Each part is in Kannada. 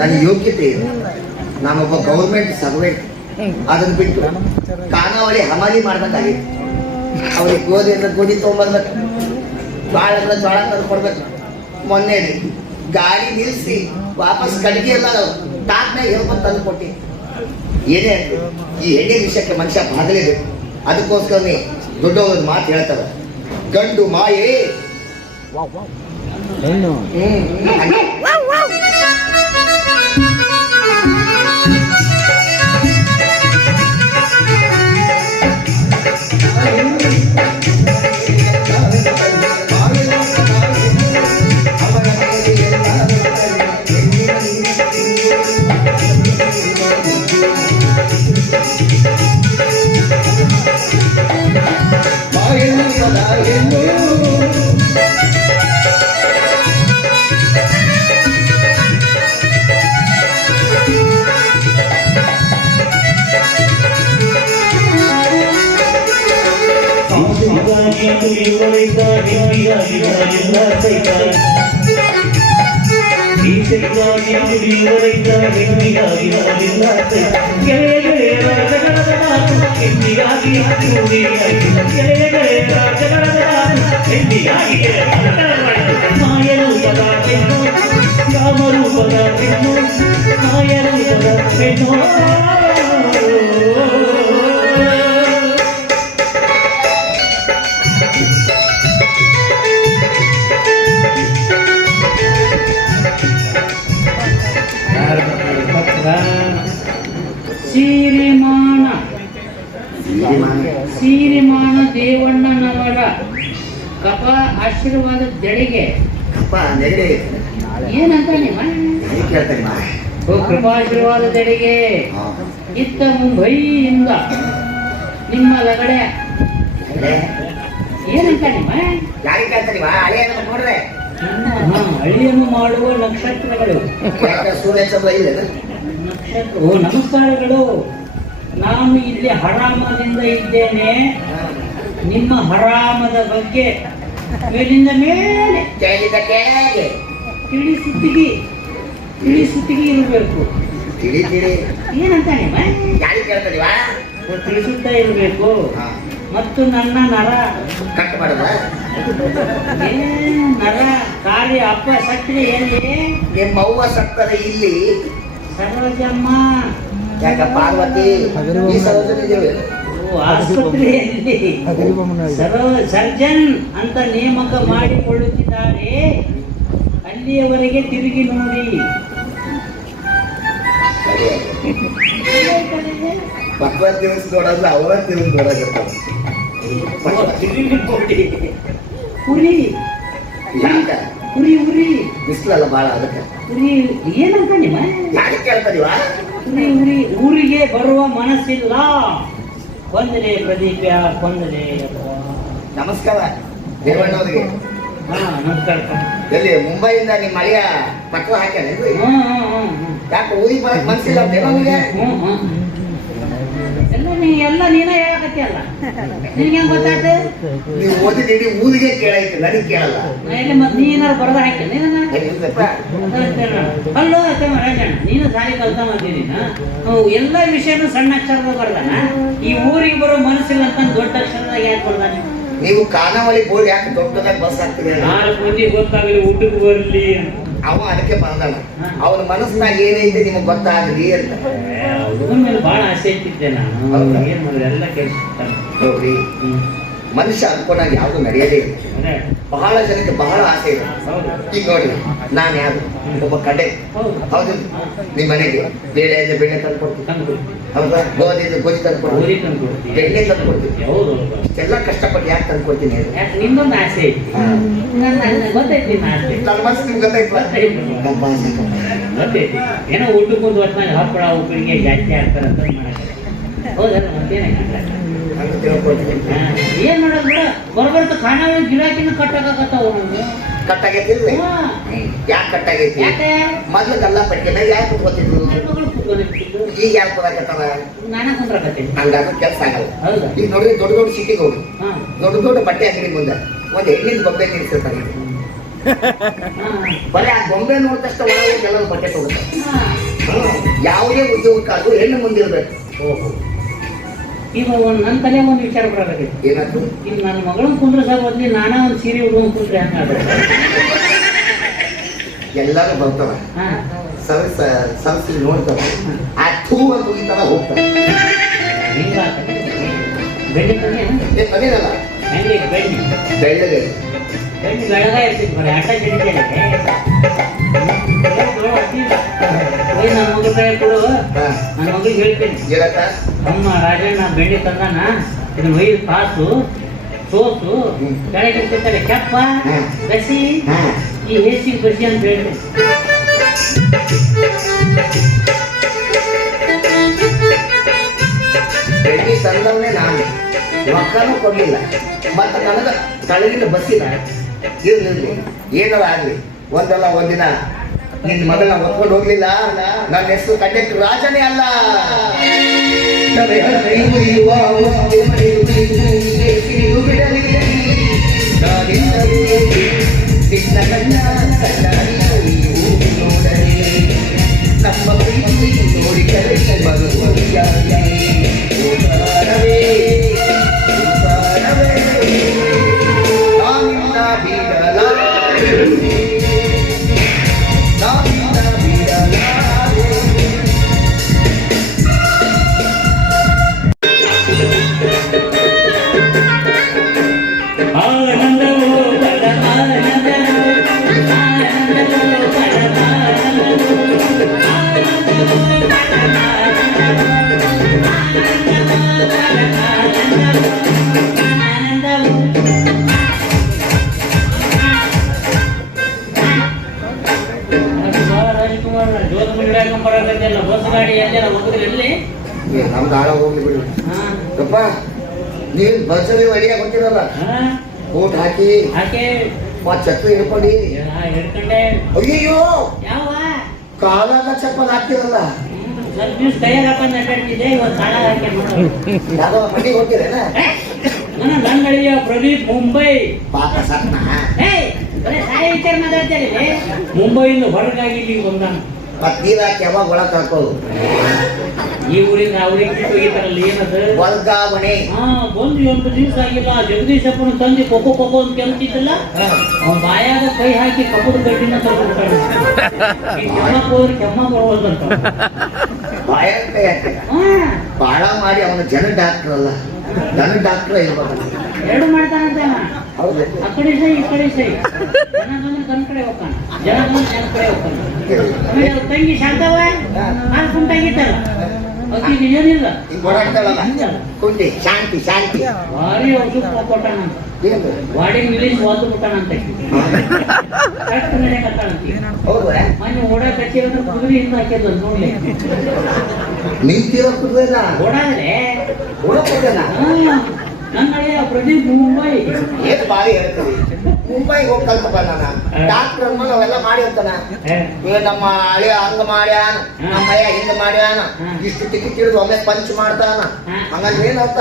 ನನ್ನ ಯೋಗ್ಯತೆ ಇದೆ, ನಾನೊಬ್ಬ ಗೌರ್ಮೆಂಟ್ ಸರ್ವೆಂಟ್. ಅದನ್ನ ಬಿಟ್ಟು ಖಾನಾವಳಿ ಹಮಾಲಿ ಮಾಡ್ಬೇಕಾಗಿತ್ತು. ಅವ್ರಿಗೆ ಗೋಧಿ ಅಂದ್ರೆ ಗೋಧಿ ತೊಗೊಂಬರ್ಬೇಕು, ಜೋಳ ಅಂದ್ರೆ ಜೋಳ ತಂದು ಕೊಡ್ಬೇಕು. ಮೊನ್ನೆ ಗಾಡಿ ನಿಲ್ಲಿಸಿ ವಾಪಸ್ ಕಡಿಗೆ ಎಲ್ಲ ಟಾಪ್ನಾಗ ಹೇಳ್ಕೊಂಡು ತಂದು ಕೊಟ್ಟಿ. ಏನೇ ಈ ಹೆಣ್ಣೆ ವಿಷಯಕ್ಕೆ ಮನುಷ್ಯ ಬಾಗಲೇಬೇಕು. ಅದಕ್ಕೋಸ್ಕರನೇ ದೊಡ್ಡವ್ರದ್ದು ಮಾತು ಹೇಳ್ತಾರೆ, ಗಂಡು ಮಾಯೆ ಸಿರಿಮಾನ ದೇವಣ್ಣನವರ ಕಪ ಆಶೀರ್ವಾದ ಜಡೆಗೆ ಏನಂತ ನಿಮ್ಮ ಕೃಪಾಶೀರ್ವಾದ ಜಡೆಗೆ ಇತ್ತ ಮುಂಬೈಯಿಂದ ನಿಮ್ಮ ಲಗಡೆ ಏನಂತ ನಿಮ್ಮ ಹಳಿಯನ್ನು ಮಾಡುವ ನಕ್ಷತ್ರಗಳು. ನಕ್ಷತ್ರ. ಓ ನಮಸ್ಕಾರಗಳು. ನಾನು ಇಲ್ಲಿ ಹರಾಮದಿಂದ ಇದ್ದೇನೆ. ನಿಮ್ಮ ಹರಾಮದ ಬಗ್ಗೆ ಮೇಲಿಂದ ಮೇಲೆ ತಿಳಿ ಸುತ್ತಿಗೆ ಇರಬೇಕು. ಏನಂತ ನಿಮ್ಮ ತಿಳಿಸುತ್ತಾ ಇರಬೇಕು. ಮತ್ತು ನನ್ನ ನರ ನರ ಖಾಲಿ ಅಪ್ಪ ಸಕ್ಕರೆ ಎಲ್ಲಿ? ನಿಮ್ಮ ಅವ್ವ ಸಕ್ಕರೆ ಇಲ್ಲಿ. ಸರೋಜಮ್ಮ ಯಾಕ ಪಾರ್ವತಿ ಈ ಸರೋಜನಿದ್ದೇವೆ ಆಸ್ಪತ್ರೆಯಲ್ಲಿ ಸರ್ಜನ್ ಅಂತ ನೇಮಕ ಮಾಡಿಕೊಳ್ಳುತ್ತಿದ್ದಾರೆ. ಅಲ್ಲಿಯವರೆಗೆ ತಿರುಗಿ ನೋಡಿ. ಭಗವತ್ ದಿವಸ ನೋಡೋದು ಅವರ ತಿರುಗಿ ನೋಡೋದಿರ್ತಾರೆ. ಉರಿ ಉರಿ ಉರಿ ಬಿಸಿಲಲ್ಲ ಬಾಳ ಅದಕ್ಕೆ ಉರಿ ಏನಂತ ನಿಮ್ಮ ಯಾಕೆ ಕೇಳ್ತಾರಿವ? ಉರಿ ಉರಿ ಊರಿಗೆ ಬರುವ ಮನಸ್ಸಿಲ್ಲ. ಕೊಂದಲೆ ಪ್ರದೀಪ ಕೊಂದಲೆ. ನಮಸ್ಕಾರ ದೇವಣ್ಣವ್ರಿಗೆ. ನಮಸ್ಕಾರ. ಎಲ್ಲಿ ಮುಂಬೈಯಿಂದ ನಿಮ್ಮ ಮಳೆಯ ಪಟ್ವ ಹಾಕ್ಯಾನ? ಯಾಕೆ ಊರಿಗೆ ಬರಕ್ ಮನ್ಸಿಲ್ಲ ದೇವನಿಗೆ? ಎಲ್ಲ ನೀನೇ ಹೇಳಕತ್ತಿಯಲ್ಲ, ನಿನ್ಗೆ ಹೆಂಗ್ ಗೊತ್ತಾಯ್ತು? ನೀವು ಓದಿದ್ದೀರಿ ಊರಿಗೆ ಕೇಳೈತಿ, ನನಗೆ ಕೇಳಲ್ಲ. ಮತ್ತೆ ನೀನಾರು ಬರದ ಹಾಕಿ ಅಲ್ಲೋ ನೀನು ಸಾರಿ ಕಲ್ತ ಮಾಡ್ತೀನಿ. ಎಲ್ಲ ವಿಷಯನೂ ಸಣ್ಣ ಅಕ್ಷರದಾಗ ಬರ್ದಾನ. ಈ ಊರಿಗೆ ಬರೋ ಮನಸ್ಸಿಲ್ಲ ಅಂತ ದೊಡ್ಡ ಅಕ್ಷರದಾಗ ಯಾಕೆ ಬರ್ದಾನೆ? ನೀವು ಖಾನಾವಳಿ ಬೋರ್ಡ್ ಯಾಕೆ ದೊಡ್ಡದಾಗಿ ಬಸ್ ಹಾಕ್ತೀರಿ? 4 ಮಂದಿ ಗೊತ್ತಾಗಲಿ, ಊಟಕ್ಕೆ ಬರ್ಲಿ. ಅವ ಅದಕ್ಕೆ ಬಂದಾನ. ಅವನ ಮನಸ್ಸಿನಾಗ ಏನೈತೆ ನಿಮಗೆ ಗೊತ್ತಾಗಲಿ ಅಂತ. ಹುಡುಗನ ಮೇಲೆ ಬಹಳ ಆಸೆ ಇಟ್ಟಿದ್ದೆ ನಾನು. ಏನ್ ಮಾಡಿದ್ರೆ ಎಲ್ಲ ಕೆಲಸ ನೋಡ್ರಿ, ಮನುಷ್ಯ ಅನ್ಕೊಂಡಾಗ ಯಾವುದು ನಡೆಯದೇ ಇಲ್ಲ. ಬಹಳ ಜನಕ್ಕೆ ಬಹಳ ಆಸೆ ಇದೆ. ಈಗ ನೋಡಿ, ನಾನು ಯಾರು ಒಬ್ಬ ಕಡೆ ಹೌದು, ನಿಮ್ಮ ಮನೆಗೆ ಬೇಳೆ ಅಂದ್ರೆ ಬೇಳೆ ತಂದು ಕೊಡ್ತೀನಿ, ಹೌದಾ? ಗೋಧಿ ಅಂದ್ರೆ ಗೋಧಿ ತಂದು ಕೊಡ್ತೀನಿ, ಬೆಣ್ಣೆ ತಂದು ಕೊಡ್ತೀನಿ. ಎಲ್ಲ ಕಷ್ಟಪಟ್ಟು ಯಾಕೆ ತಂದು ಕೊಡ್ತೀನಿ? ನಿಮ್ದೊಂದು ಆಸೆ ಐತಿ, ಗೊತ್ತೈತಿ. ನನ್ನ ಮನಸ್ಸು ನಿಮ್ಗೆ ಗೊತ್ತೈತಿ. ಏನೋ ಊಟಕ್ಕೊಂದು ಹೊತ್ತಿನಾಗ ಹಪ್ಪಳ ಉಪ್ಪಿಗೆ ಜಾಸ್ತಿ ಆಗ್ತಾರೆ ಅಂತ ಮಾಡಕ್ಕೆ. ಹೌದಲ್ಲ? ಮತ್ತೇನಾಗಿಲ್ಲ. ಏನ್ ಮಾಡೋದು ಬಿಡ, ಬರ್ಬರ್ತ ಖಾನಾವಳಿ ಗಿರಾಕಿನ ಕಟ್ಟಾಕತ್ತಾವ. ಕಟ್ಟಾಗೈತಿಲ್ಲ? ಯಾಕೆ ಕಟ್ಟಾಗೈತಿ? ಮೊದ್ಲು ಗಲ್ಲ ಪಟ್ಟಿಗೆ ಯಾಕೆ ಕುತ್ಕೋತಿದ್ರು, ಈಗ ಯಾಕೆ ಕೊಡಕತ್ತಾವ? ನಾನೇ ಕುಂದ್ರಾಕತ್ತೀನಿ. ಹಂಗಾದ್ರೆ ಕೆಲಸ ಆಗಲ್ಲ. ಈಗ ನೋಡ್ರಿ, ದೊಡ್ಡ ದೊಡ್ಡ ಸಿಟಿಗೆ ಹೋಗಿ ದೊಡ್ಡ ದೊಡ್ಡ ಬಟ್ಟೆ ಅಂಗಡಿ ಮುಂದೆ ಒಂದು ಹೆಣ್ಣಿನ ಬೊಬ್ಬೆ ನಿಲ್ಸಿರ್ತಾರೆ. ಬರೀ ಆ ಗೊಂಬೆ ನೋಡಿದಷ್ಟ ಒಳಗೆ ಎಲ್ಲರೂ ಬಟ್ಟೆ ತಗೋತಾರೆ. ಯಾವುದೇ ಉದ್ಯೋಗಕ್ಕಾದ್ರೂ ಹೆಣ್ಣು ಮುಂದಿರ್ಬೇಕು. ಈಗ ನನ್ನ ತಲೆ ಒಂದು ವಿಚಾರ ಬರಬೇಕು. ಏನಾದ್ರು ಈಗ ನನ್ನ ಮಗಳನ್ನ ಕುಂದ್ರೆ ಸಾಕು ಬದ್ಲಿ ನಾನಾ ಒಂದು ಸೀರೆ ಉಡ್ಕೊಂಡು ಕುಂತ್ರೆ ಹೆಂಗಾದ್ರೆ ಎಲ್ಲರೂ ಬರ್ತಾವ ಸರಸಿ ನೋಡ್ತಾರೆ. ಆ ಥೂ ಅಂತ ಹೋಗಿತಾರ ಹೋಗ್ತಾರೆ. ಹಿಂಗ ಬೆಳ್ಳಿ ಅದೇನಲ್ಲ ಹೆಂಗೆ ಬೆಳ್ಳಿ ಬೆಳ್ಳಗೆ ಬೆಳ್ಳಿ ಬೆಳಗ ಇರ್ತಿತ್ತು ಬರೀ ಆಟ ಜಡಿತೇನೆ. ನನ್ನ ಮಗಳ ಕೈ ಕೊಡು, ನನ್ನ ಮಗಳಿಗೆ ಹೇಳ್ತೀನಿ. ಅಮ್ಮ ರಾಜಣ್ಣ ಬೆಳ್ಳಿ ತಂದಾನ, ಇದನ್ನ ಒಯ್ದು ಕಾಸು ಸೋಸು ಕೆಳಗಿರ್ತಿರ್ತಾರೆ ಕೆಪ್ಪ ಬಸಿ ಈ ಹೇಸಿಗೆ ಬಸಿ ಅಂತ ಹೇಳ್ತೀನಿ. ಬೆಳ್ಳಿ ತಂದವನೇ ನಾನು, ರೊಕ್ಕನೂ ಕೊಡ್ಲಿಲ್ಲ, ಮತ್ತೆ ನನಗ ತಳಗಿನ ಬಸ್ಸಿನ ಇರ್ಲಿರ್ಲಿ ಏನಾರ ಆಗ್ಲಿ ಒಂದಲ್ಲ ಒಂದಿನ ನಿನ್ನ ಮಗಳನ್ನ ಹೊತ್ಕೊಂಡು ಹೋಗ್ಲಿಲ್ಲ. ನನ್ನ ಹೆಸರು ಕಂಡಕ್ಟರ್ ರಾಜನೇ ಅಲ್ಲ. ನಮ್ಮ ಪ್ರೀತಿ ನೋಡಿ ಕರೆಸಿ ಬಸ್ ಗಾಡಿ ಎಲ್ಲ ಹೋಗುದ್ರಲ್ಲಿ ನಮ್ದು ಹಾಳ ಹೋಗ್ಲಿ ಬಿಡು. ಅಪ್ಪ ನೀನ್ ಬಸ್ಸಲ್ಲಿ ಅಡಿಯಾಗ ಗೊತ್ತಿರಲ್ಲ, ಊಟ ಹಾಕಿ ಹಾಕಿ ಛತ್ರಿ ಹಿಡ್ಕೊಂಡು ಹಿಡ್ಕೊಂಡೆ. ಅಯ್ಯೋ ಯಾವ ಕಾಲಾಗ ಚಪ್ಪಲ್ ಹಾಕ್ತಿರಲ್ಲ, ಸ್ವಲ್ಪ ದಿವ್ಸ ಕೈಯಾಗ ಹಾಕೊಂಡು ಅಡ್ಡಾಡ್ತಿದ್ದೆ, ಇವತ್ತು ಕಾಲ ಹಾಕಿ ಯಾವ್ದೋ ಮಟ್ಟಿಗೆ ಹೋಗ್ತಿರೇನ? ನನ್ನ ಅಳಿಯ ಪ್ರದೀಪ್ ಮುಂಬೈ ಪಾಪ ಸತ್ನ ಸಾಯ ವಿಚಾರ ಮಾತಾಡ್ತಾರೆ. ಮುಂಬೈಯಿಂದ ಹೊರಗಾಗಿ ಇಲ್ಲಿಗೆ ಬಂದಾನ. ಮತ್ ನೀರ್ ಹಾಕಿ ಯಾವಾಗ ಒಳಗ್ ಹಾಕೋದು? ಈ ಊರಿಂದ ಆ ಊರಿಗೆ ಬಿಟ್ಟು ಹೋಗಿತಾರಲ್ಲ ಏನದು ವರ್ಗಾವಣೆ. ಬಂದು 8 ದಿವಸ ಆಗಿಲ್ಲ. ಜಗದೀಶಪ್ಪನ ತಂದೆ ಕೊಕ್ಕೋ ಅಂತ ಕೆಲ್ತಿದ್ದಲ್ಲ, ಅವ್ನ ಬಾಯಾಗ ಕೈ ಹಾಕಿ ಕಬ್ಬದ ಗಡ್ಡಿನ ತಗೊಂಡ್ಬಿಟ್ಟಾರೆ. ಹೋದ್ರೆ ಕೆಮ್ಮ ಬರೋದಂತ ಬಾಯಾಗ ಕೈ ಹಾಕಿ ಬಾಳ ಮಾಡಿ ಅವನ ಜನ ಡಾಕ್ಟರ್ ಅಲ್ಲ, ದನ ಡಾಕ್ಟರ್ ಇರ್ಬೇಕು. ಎರಡು ಮಾಡ್ತಾನಂತ. ಹೌದು, ಆ ಕಡೆ ಸೈ ಈ ಕಡೆ ಸೈ. ಜನ ಬಂದ್ರೆ ತನ್ನ ಕಡೆ ಹೋಗ್ತಾನ, ಜನ ಬಂದ್ರೆ ಜನ ಕಡೆ ಹೋಗ್ತಾನ. ಆಮೇಲೆ ಅವ್ರ ತಂಗಿ ಶಾಂತವ ಕಾಲು ಕುಂಟಾಗಿತ್ತಲ್ಲ, ಅದಕ್ಕೆ ಏನಿಲ್ಲ ಕುಂಟಿ ಶಾಂತಿ ಶಾಂತಿ ಭಾರಿ ಔಷಧ ಕೊಟ್ಟಾನಂತ. ವಾಡಿಗೆ ನಿಲ್ಲಿಸಿ ಓದು ಬಿಟ್ಟಾನಂತೆ. ಕರೆಕ್ಟ್ ನಡೆಯಕತ್ತಾನಂತ. ಮೊನ್ನೆ ಓಡಾ ಕಚ್ಚಿರೋದ್ರ ಕುದುರೆ ಹಿಂದೆ ಹಾಕಿದ್ದು ನೋಡ್ಲಿ. ನಿಂತಿರೋ ಕುದುರೆನ ಓಡಾದ್ರೆ ಓಡೋದೇನ? ನನ್ನ ಹಳೆಯ ಪ್ರದೀಪ್ ಮುಂಬೈ ಏನ್ ಬಾರಿ ಹೇಳ್ತೀವಿ. ಮುಂಬೈಗೆ ಹೋಗಿ ಕಲ್ತಪ್ಪ ನಾನು. ಡಾಕ್ಟರ್ ಅಂದ್ಮೇಲೆ ಅವೆಲ್ಲ ಮಾಡಿ ಅಂತಾನ. ನಮ್ಮ ಹಳೆಯ ಹಂಗ ಮಾಡ್ಯಾನ, ನಮ್ಮ ಅಯ್ಯ ಹಿಂಗ ಮಾಡ್ಯಾನ, ಇಷ್ಟು ಟಿಕೆಟ್ ಹಿಡಿದು ಒಮ್ಮೆ ಪಂಚ್ ಮಾಡ್ತಾನ. ಹಂಗಂದ್ರೆ ಏನ್ ಅರ್ಥ?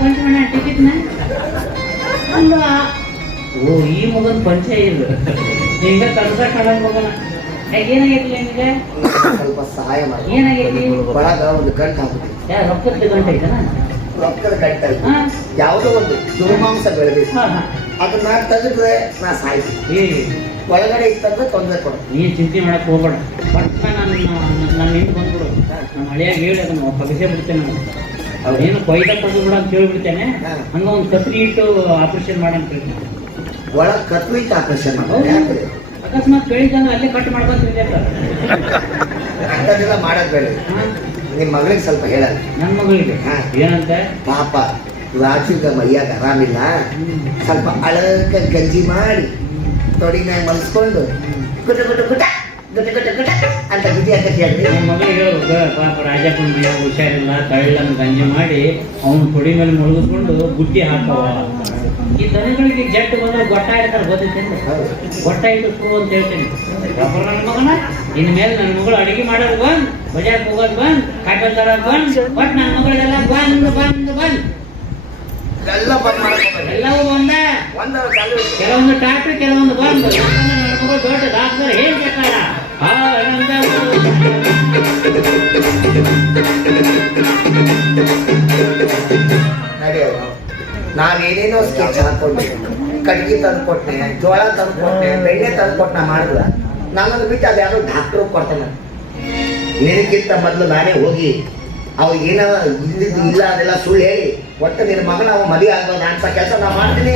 ಪಂಚ್ ಮಾಡ ಟಿಕೆಟ್ನ ಅಲ್ಲ. ಓ ಈ ಮಗನ್ ಪಂಚ ಇಲ್ಲ, ಈಗ ಕಳ್ಸ ಕಳಂಗ್ ಮಗನ. ಏನಾಗೈತಿ ನಿಮಗೆ? ಸ್ವಲ್ಪ ಸಹಾಯ ಮಾಡಿ. ಏನಾಗೈತಿ? ಒಳಗ ಒಂದು ಗಂಟು ಹಾಕುತ್ತೆ. ರೊಕ್ಕದ ಗಂಟೆ ಐತನ? ರೊಕ್ಕದ ಗಂಟಲ್ಲಿ ಯಾವುದೋ ಒಂದು ದುರ್ಮಾಂಸ ಬೆಳೆದಿತ್ತು, ಅದನ್ನ ತೆಗೆದ್ರೆ ನಾ ಸಾಯ್ತೀನಿ. ಒಳಗಡೆ ಇತ್ತಂದ್ರೆ ತೊಂದರೆ ಕೊಡು. ನೀನ್ ಚಿಂತೆ ಮಾಡಕ್ ಹೋಗ್ಬೇಡ. ಬಟ್ ನಾನು ಹಿಂದೆ ಬಂದ್ಬಿಡು. ನಮ್ಮ ಹಳೆಯಾಗ ಹೇಳಿ ಅದನ್ನ ಪಗಸೆ ಬಿಡ್ತೇನೆ. ನಾನು ಅವ್ರೇನು ಕೊಯ್ದ ತೆಗೆದು ಬಿಡ ಅಂತ ಹೇಳ್ಬಿಡ್ತೇನೆ. ಹಂಗ ಒಂದು ಕತ್ರಿ ಇಟ್ಟು ಆಪರೇಷನ್ ಮಾಡಂತ ಹೇಳ್ತೀನಿ. ಒಳಗೆ ಕತ್ರಿ ಇಟ್ಟು ಆಪರೇಷನ್ ಮಾಡೋದು? ಅಕಸ್ಮಾತ್ ಬೆಳಿಗ್ಗೆ ಅಲ್ಲೇ ಕಟ್ ಮಾಡ್ಕೊಂತಿದ್ದೆ ಅಂಥದ್ದೆಲ್ಲ ಮಾಡೋದು ಬೇಡ. ನಿಮ್ಮ ಮಗಳಿಗೆ ಸ್ವಲ್ಪ ಹೇಳಲ್ಲ. ನನ್ನ ಮಗಳಿಗೆ ಏನಂತ? ಪಾಪ ರಾಜುಗ ಮೈಯಾಗ ಆರಾಮಿಲ್ಲ, ಸ್ವಲ್ಪ ಅಳಕ ಗಂಜಿ ಮಾಡಿ ತೊಡಿನಾಗ ಮಲ್ಸ್ಕೊಂಡು ಗುಟ ಗುಟ ಗುಟ ಗುಟ ಗುಟ ಗುಟ ಅಂತ ಗುಡಿ ಅಂತ ಕೇಳಿ ನನ್ನ ಮಗಳಿಗೆ ಹೇಳ್ಬೇಕು. ಪಾಪ ರಾಜಪ್ಪನ ಮೈಯಾಗ ಹುಷಾರಿಲ್ಲ, ತಳ್ಳನ್ನು ಗಂಜಿ ಮಾಡಿ ಅವನು ತೊಡಿ ಮೇಲೆ ಮುಳುಗಿಸ್ಕೊಂಡು ಬುದ್ಧಿ ಹಾಕವ. ಈ ದನಗಳಿಗೆ ಜಟ್ಟು ಬಂದ್ರೆ ಗೊಟ್ಟ ಇಡ್ತಾರೆ, ಗೊತ್ತೈತೇನೆ? ಗೊಟ್ಟ ಇಟ್ಟು ಶುರು ಅಂತ ಹೇಳ್ತೇನೆ. ನನ್ನ ಮಗನ ಇನ್ ಮೇಲೆ ನನ್ನ ಮಗಳು ಅಡಿಗೆ ಮಾಡೋದು ಬಂದ್, ಬಜಾರ್ಗೆ ಹೋಗೋದು ಬಂದ್, ಕಾಟಲ್ ತರೋದು ಬಂದ್, ಬಟ್ ನನ್ನ ಮಗಳಿಗೆಲ್ಲ ಬಂದ್ ಬಂದ್ ಬಂದ್. ಎಲ್ಲ ಬಂದ್ ಮಾಡ್ಕೋಬೇಕು. ಎಲ್ಲವೂ ಬಂದ. ಒಂದು ಚಾಲು ಕೆಲವೊಂದು ಟ್ರಾಕ್ಟರ್ ಕೆಲವೊಂದು ಬಂದು ನಡ್ಕೊಂಡು ದೊಡ್ಡ ಡಾಕ್ಟರ್ ಏನ್ ಬೇಕಾದ ನಡೆಯೋದು. ನಾವೇನೇನೋ ಸ್ಕೆಚ್ ಹಾಕೊಂಡೆ, ಕಡ್ಗಿ ತಂದ್ಕೊಟ್ನೆ, ಜೋಳ ತಂದ್ಕೊಟ್ನೆ, ಬೆಣ್ಣೆ ತಂದ್ಕೊಟ್ನ ಮಾಡಿದ್ರ ನನ್ನನ್ನು ಬಿಟ್ಟು ಅದು ಯಾರೋ ಡಾಕ್ಟ್ರು ಕೊಡ್ತಾನೆ. ನಿನಗಿಂತ ಮೊದಲು ನಾನೇ ಹೋಗಿ ಅವ್ರಿಗೆ ಏನ ಇಲ್ಲಿದ್ದು ಇಲ್ಲ ಅದೆಲ್ಲ ಸುಳ್ಳು ಹೇಳಿ ಒಟ್ಟು ನಿನ್ನ ಮಗನ ಅವ ಮದುವೆ ಆಗ್ಬೋದು ಅಂತ ಕೆಲಸ ನಾ ಮಾಡ್ತೀನಿ.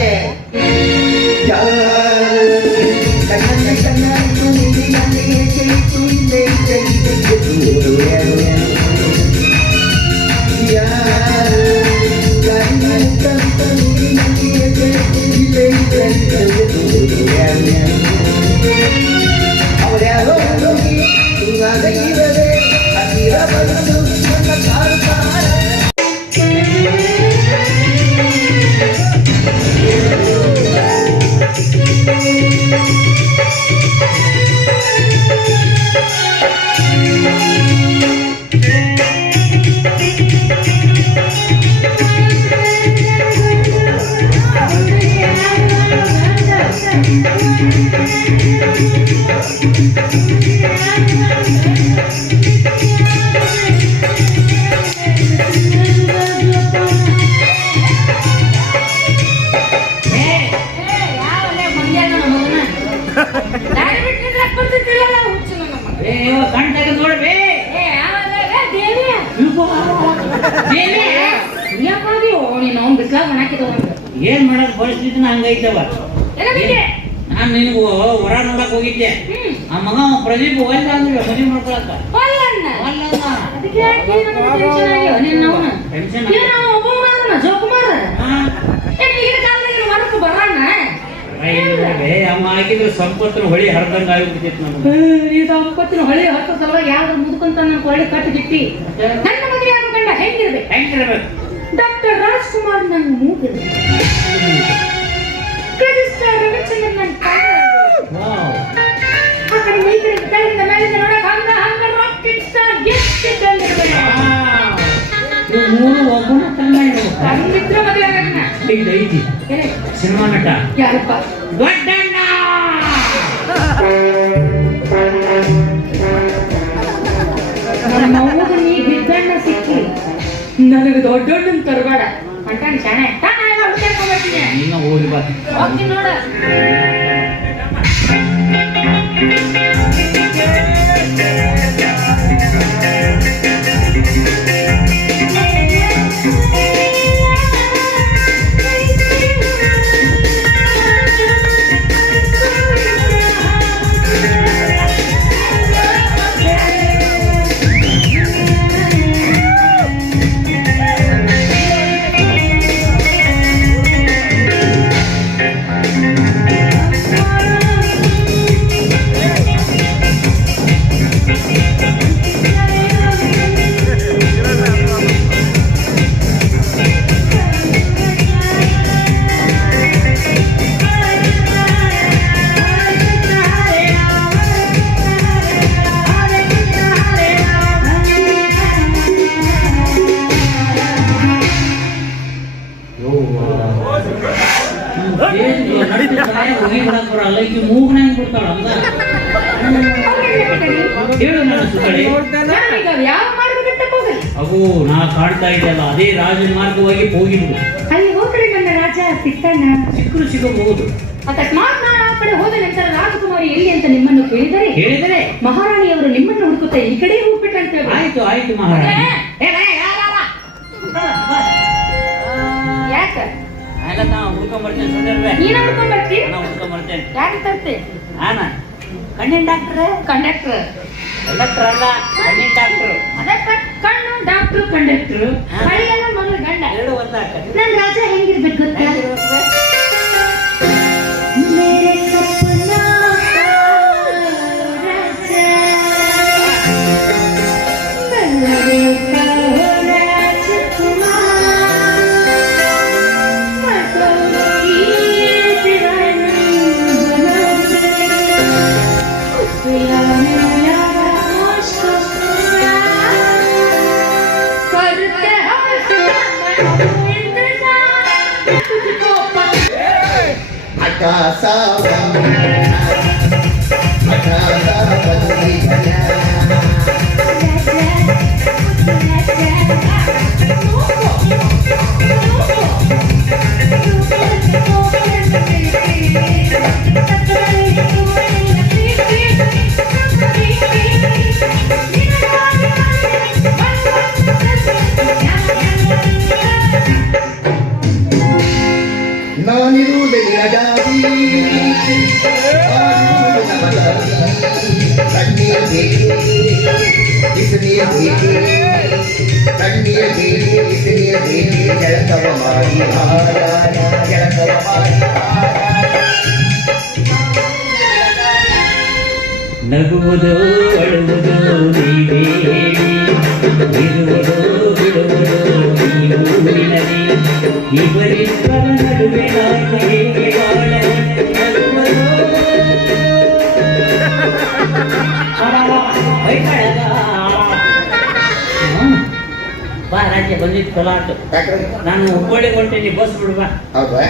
ಅವ್ರ್ಯಾರೋ ಕಣ್ ತೆಗೆದು ನೋಡ್ರಿ. ಏನ್ ಮಾಡೋದು ಪರಿಸ್ಥಿತಿನ ಹಂಗೈತವ. ನಾನ್ ನಿನಗೂ ಹೊರ ನೋಡಕ್ ಹೋಗಿದ್ದೆ. ಆ ಮಗ ಪ್ರದೀಪ್ ಒಲ್ಲ ಅಂದ್ರೆ ಮದುವೆ ಮಾಡ್ಕೊಳಕ ಅಮ್ಮ ಹಾಕಿದ್ರೆ ಸಂಪತ್ತಿನ ಹೊಳಿ ಹರಿದಂಗ ಆಗಿಬಿಡ್ತಿತ್ತು ನಮ್ಗೆ. ಈ ಸಂಪತ್ತಿನ ಹೊಳಿ ಹರಿದ ಸಲುವಾಗಿ ಯಾವ್ದು ಮುದುಕಂತ ನನ್ನ ಹೊಳಿ ಕಟ್ಟಿಗಿಟ್ಟಿ ನನ್ನ ಮದುವೆ ಆಗೋ ಗಂಡ ಹೆಂಗಿರ್ಬೇಕು? ಡಾಕ್ಟರ್ ರಾಜ್ಕುಮಾರ್ ನನ್ನ ಮೂಗಿರ್ಬೇಕು, ರವಿಚಂದ್ರನ್ ನನ್ನ ಆ ಕಡೆ ಮೈತ್ರಿ ಕೆಳಗಿಂದ ಮೇಲಿಂದ ನೋಡಕ್ ಹಂಗ ರಾಕೆಟ್ ಸ್ಟಾರ್ ಮೂರು ಒಬ್ಬನ ತಂಗ ಮಿತ್ರ ಮದುವೆ ಆಗಣ್ಣ ಐತಿ ಸಿನಿಮಾ ನಟ ಯಾರಪ್ಪ? ದೊಡ್ಡಣ್ಣ. ನನ್ನ ಮಗು ನೀ ಬಿದ್ದಣ್ಣ ಸಿಕ್ಕಿ ನನಗೆ ದೊಡ್ಡಣ್ಣನ ತರಬೇಡ ಅಂತಾನೆ ಶಾಣೆ ಹುಡ್ಕೊಂಡ್ಬರ್ತೀನಿ. ನೀನು ಹೋಗಿ ಬಾ ಹೋಗ್ತೀನಿ ನೋಡ. ಅಲ್ಲೈಕಿ ಮೂಗ್ನಾಗ ಕೊಡ್ತಾಳ ಹಂಗ ಹೇಳು. ನನ್ನ ಸುತ್ತಳೆ ಅವು ನಾ ಕಾಣ್ತಾ ಇದೆಯಲ್ಲ ಅದೇ ರಾಜನ ಮಾರ್ಗವಾಗಿ ಹೋಗಿಬಿಡು. ಅಲ್ಲಿ ಹೋದ್ರೆ ನನ್ನ ರಾಜ ಸಿಕ್ಕಣ್ಣ ಸಿಕ್ಕರು ಸಿಗಬಹುದು. ಅಕಸ್ಮಾತ್ ನಾನು ಆ ಕಡೆ ಹೋದ ನಂತರ ರಾಜಕುಮಾರಿ ಎಲ್ಲಿ ಅಂತ ನಿಮ್ಮನ್ನು ಹೇಳಿದರೆ ಮಹಾರಾಣಿಯವರು ನಿಮ್ಮನ್ನು ಹುಡುಕುತ್ತಾ ಈ ಕಡೆ ಹೋಗ್ಬಿಟ್ಟಂತ. ಆಯ್ತು ಆಯ್ತು ಮಹಾರಾಣಿ. ಯಾಕ ಹುಡ್ಕೊಂಡ್ ಬರ್ತೇನೆ. ನೀನ ಹುಡ್ಕೊಂಡ್ ಬರ್ತಿ? ಹುಡ್ಕೊಂಡ್ ಬರ್ತೇನೆ. ಯಾಕೆ ತರ್ತಿ? ನಾನ ಕಣ್ಣಿನ ಡಾಕ್ಟರ್. ಕಂಡಕ್ಟರ್ ಕಂಡಕ್ಟರ್ ಅಲ್ಲ, ಕಣ್ಣಿನ ಡಾಕ್ಟರ್. ಅದಕ್ಕೆ ಕಣ್ಣು ಡಾಕ್ಟರ್ ಕಂಡಕ್ಟರ್ ಕೈಯೆಲ್ಲ ಮೊದಲು ಗಂಡ ಎರಡು ಒಂದಾಕ. ನನ್ನ ರಾಜ ಹೆಂಗಿರ್ಬೇಕು ಗೊತ್ತಾ? ಮೇರೆ ಸಪನಾ ರಾಜ ಮಲ್ಲರೆ ನಾನಿರುವುದೇ ನಿನಗಾಗಿ ಕಣ್ಣೀರ ಬೇಕೆ ಬಿಸಿನೀರ ಬೇಕೆ ಕಣ್ಣೀರ ಬೇಕೆ ಬಿಸಿನೀರ ಬೇಕೆ ಜಳಕವ ಮಾಡಿ ಜಳಕವ ಮಾಡಿ ನಗುವುದು ಅಳುವುದು ನೀವೇ ಹೇಳಿ ಇರುವುದು ಬಿಡುವುದು ನೀವು ನಿನಗೆ ಇವರಿಬ್ಬರ ನಡುವೆ ನಾನು ಹೇಗೆ ಬಾ ರಾಜ್ಯ ಬಂದಿದ್ದು ಕಲಾಟು ನಾನು ಹುಬ್ಬಳ್ಳಿಗೆ ಹೊಂಟೇನಿ ಬಸ್ ಬಿಡುವ ಹೌದಾ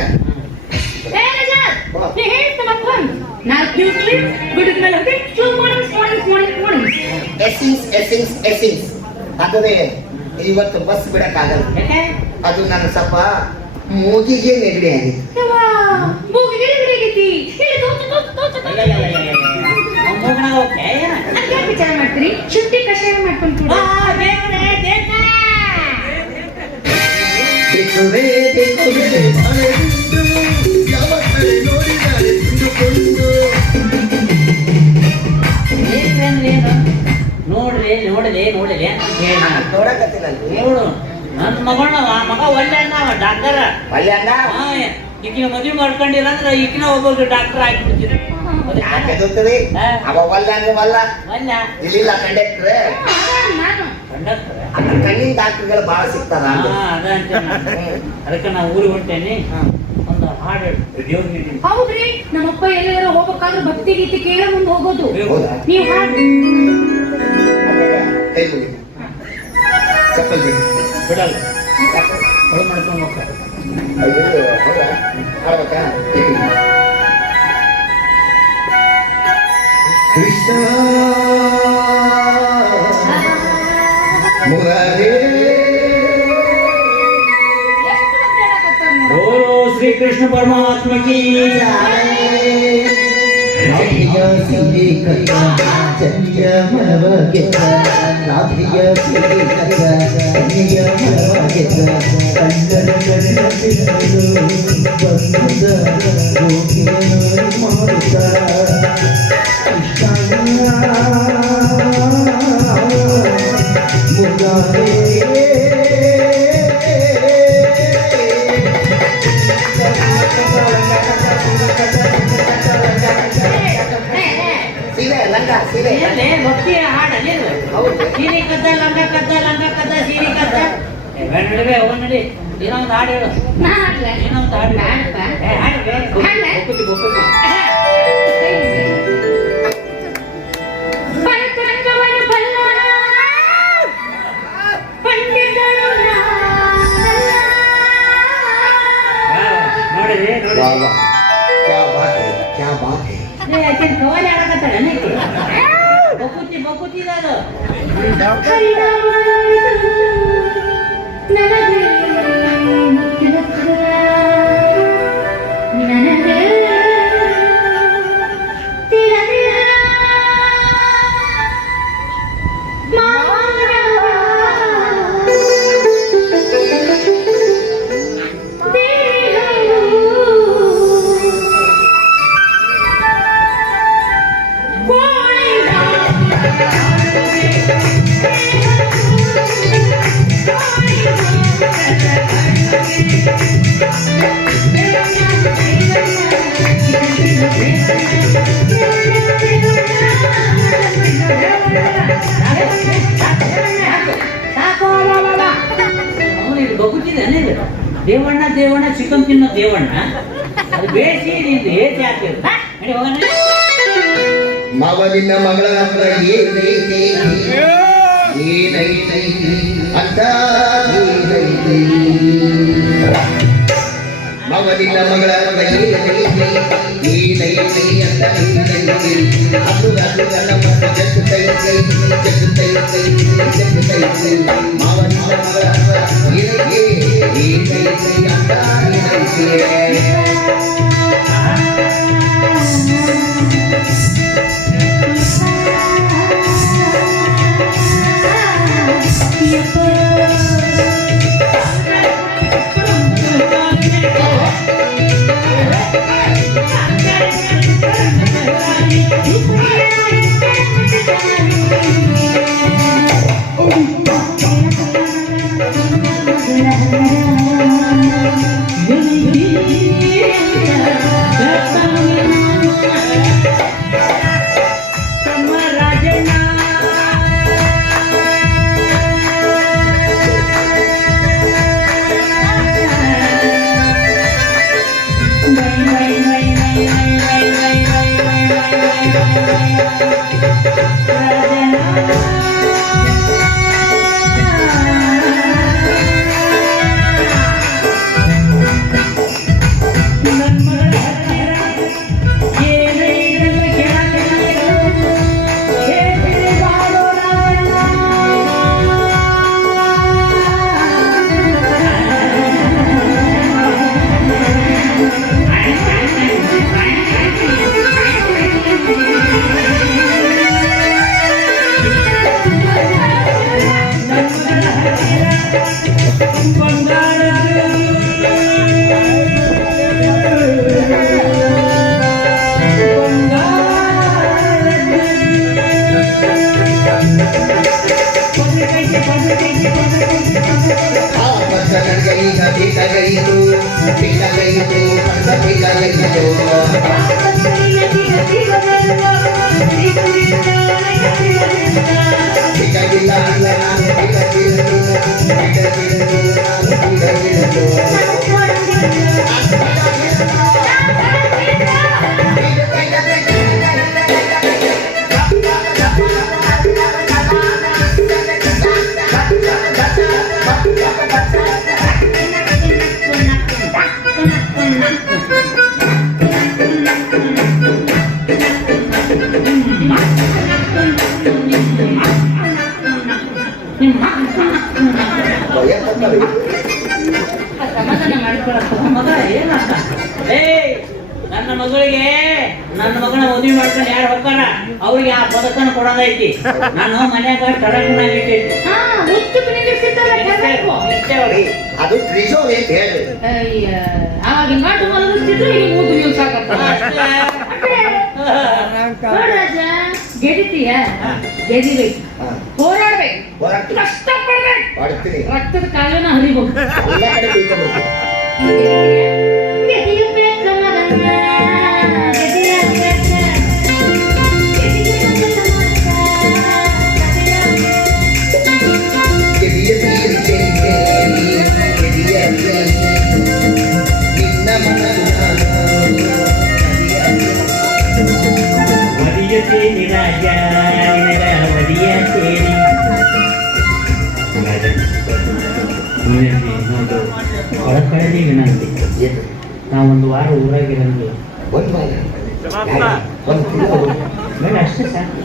ಆದರೆ ಇವತ್ತು ಬಸ್ ಬಿಡಕ್ಕಾಗಲ್ಲ. ಅದು ನನ್ನ ಸ್ವಲ್ಪ ಮೂಗಿಗೆ ನೆಗಡಿ ಆಗಿದೆ. ವಿಚಾರ ಮಾಡ್ತೀರಿ ಶುದ್ಧಿ ಕಷಾಯ ಮಾಡ್ಕೊಂಡು ನೋಡ್ರಿ ನೋಡಲಿ ನೋಡಲಿ ಅಂತ ನೋಡಕತ್ತಿಲ್ಲ ನೋಡು ನನ್ನ ಮಗಳವ ಮಗ ಒಳ್ಳೆ ಅಣ್ಣವ ಡಾಕ್ಟರ್ ಒಳ್ಳೆ ಅಣ್ಣ ಈಗಿನ ಮದುವೆ ಮಾಡ್ಕೊಂಡಿಲ್ಲ ಅಂದ್ರೆ ಈಗಿನ ಒಬ್ಬೊಬ್ರು ಡಾಕ್ಟರ್ ಆಗ್ಬಿಡ್ತೀರಿ ಗೊತ್ತದೆ ಅವ ಒಲ್ಲ ಅಂದ್ರೆ ಒಲ್ಲ ಅಲ್ಲ ಇಲ್ಲಿಲ್ಲ ಕಂಡಕ್ಟರ್ ಕಂಡಕ್ಟರ್ ಕಣ್ಣಿನ ಡಾಕ್ಟರ್ಗಳು ಬಹಳ ಸಿಗ್ತಾರ ಅದಕ್ಕೆ ನಾವು ಊರಿಗೆ ಹೊಂಟೇನಿ ಒಂದು ಹಾಡು ದೇವ್ರಿಗೆ ಹೌದ್ರಿ ನಮ್ಮಪ್ಪ ಎಲ್ಲಾರ ಹೋಗ್ಬೇಕಾದ್ರೆ ಭಕ್ತಿ ಗೀತೆ ಕೇಳ ಮುಂದೆ ಹೋಗೋದು ನೀವು ಹಾಡು ಕೈ ಮುಗಿ ಚಪ್ಪಲ್ ಬಿಡಿ ಬಿಡಲ್ಲ ಹೊಳ ಮಾಡ್ಕೊಂಡು ಹೋಗ್ತಾರೆ ಹೌದಾ ಆಡ್ಬೇಕಾ ಕೃಷ್ಣ ಮುರಾರೇ बोलो श्री कृष्ण परमात्मा की ಭಕ್ತಿ ಹಾಡಲ್ಲಿ ಸೀರೆ ಕದ್ದ ಲಂಗ ಕದ್ದ ಲಂಗ ಕದ್ದ ಸೀರೆ ಕದ್ದ ನಡುವೆ ಅವ ನಡಿ ಏನೊಂದು ಹಾಡು ಹೇಳು ಏನೊಂದು ಹಾಡು ಬೊಕ್ಕುತಿ ಬೊಕ್ಕುತಿ ನೋಡಿರಿ ನೋಡಿ क्या बात है क्या बात है ಕವಾಲಿ ಆಡಕತ್ತಾಳ ಬೊಕ್ಕುತಿ ಬೊಕ್ಕುತಿ ಅದು ದೇವಣ್ಣ ದೇವಣ್ಣ ಚಿಕನ್ ತಿನ್ನೋ ದೇವಣ್ಣ ಅದು ಬೇಸಿ ನಿಂದು ಏಸಿ ಹಾಕಿದ್ರು ನಡಿ ಹೋಗೋಣ ಮಗನಿನ ಮಗಳ ಹತ್ರ ಏನೈತೆ ಏನೈತೆ ಅಂತ ಏನೈತೆ ಮಗನಿನ ಮಗಳ ಮಗನಿಗೆ ಈ ನೈ ಅಂತ ಅದು ನನ್ನ ಮಗ ಜಗ್ಗು ತೈ ಮಾವನಿನ ಮಗಳ ಮಗನಿಗೆ ಈ ನೈ ಅಂತ ನನ್ನ ಮಗಳಿಗೆ ನನ್ನ ಮಗನ ಮದುವೆ ಮಾಡ್ಕೊಂಡು ಯಾರು ಹೋಗ್ತಾರ ಅವ್ರಿಗೆ ಆ ಪದಕನ ಕೊಡೋದೈತಿ. ನಾನು ಮನ್ಯಾಗ ಟರಕ್ನಾಗಿಟ್ಟೈತಿ ಅದು ತ್ರಿಶೂಲ್ ಅಂತ ಹೇಳಿ ಆವಾಗ ಮಾತು ಮಲಗಿಸ್ತಿದ್ರು ಈಗ ಮೂರು ದಿವಸ ಗೆದಿತೀಯ ಗೆದಿಬೇಕು, ಹೋರಾಡ್ಬೇಕು, ಕಷ್ಟಪಡ್ಬೇಕು, ರಕ್ತದ ಕಾಲನ ಹರಿಬೇಕು. ಹೊರಕಳದಿ ವಿನಂತಿ. ನಾವೊಂದು ವಾರ ಊರಾಗಿರಂಗಿಲ್ಲ, ಬೇಡ ಅಷ್ಟೇ ಸಾಕು,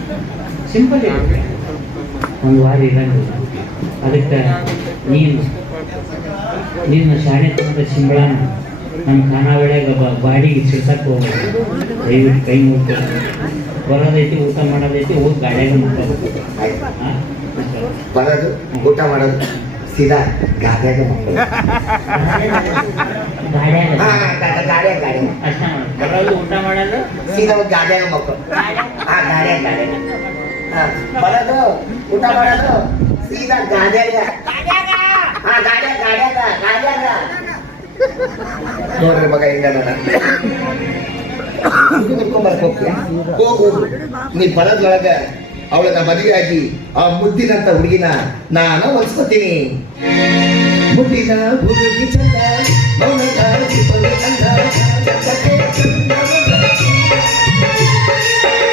ಸಿಂಪಲ್ ಇರುತ್ತೆ. ಒಂದು ವಾರ ಇರಂಗಿಲ್ಲ. ಅದಕ್ಕೆ ನೀನು ಶಾಲೆ ತಗೊಂಡ ಸಿಂಬಳನ ನಮ್ಮ ಖಾನಾವಳಿಯಾಗ ಬಾಡಿಗೆ ಸಿಡ್ಸಕ್ಕೆ ಹೋಗ್ಬೇಕು. ದಯವಿಟ್ಟು ಕೈ ಮುಗ್ತಾರೆ, ಬರೋದೈತಿ, ಊಟ ಮಾಡೋದೈತಿ, ಹೋಗಿ ಗಾಡಿಯಾಗ ಮಕ್ಕಳು ಬರೋದು ಊಟ ಮಾಡೋದು ಸೀದಾ ಗಾಡಿಯಾಗ ಮಕ್ಕಳು ಗಾಡಿ ಅಷ್ಟೇ ಬರೋದು ಊಟ ಮಾಡೋದು ಸೀದಾ ಗಾಡಿಯಾಗ ಮಕ್ಕಳು ಗಾಡಿಯಾಗ ಬರೋದು ಊಟ ಮಾಡೋದು ಸೀದಾ ಗಾಡಿಯಾಗ ನೋಡ್ರಿ ಮಗ ಹಿಂಗ ಹೋಗು. ನೀ ಬರೋದ್ರೊಳಗ ಅವಳನ್ನ ಮದುವೆ ಆಗಿ ಆ ಮುದ್ದಿನಂತ ಹುಡುಗಿನ ನಾನು ಹೊಲ್ಸ್ಕೊತೀನಿ. ಮುದ್ದಿನ ಹುಡುಗಿ ಚಂದ, ಮೌನದ ದೀಪವೇ ಅಂದ,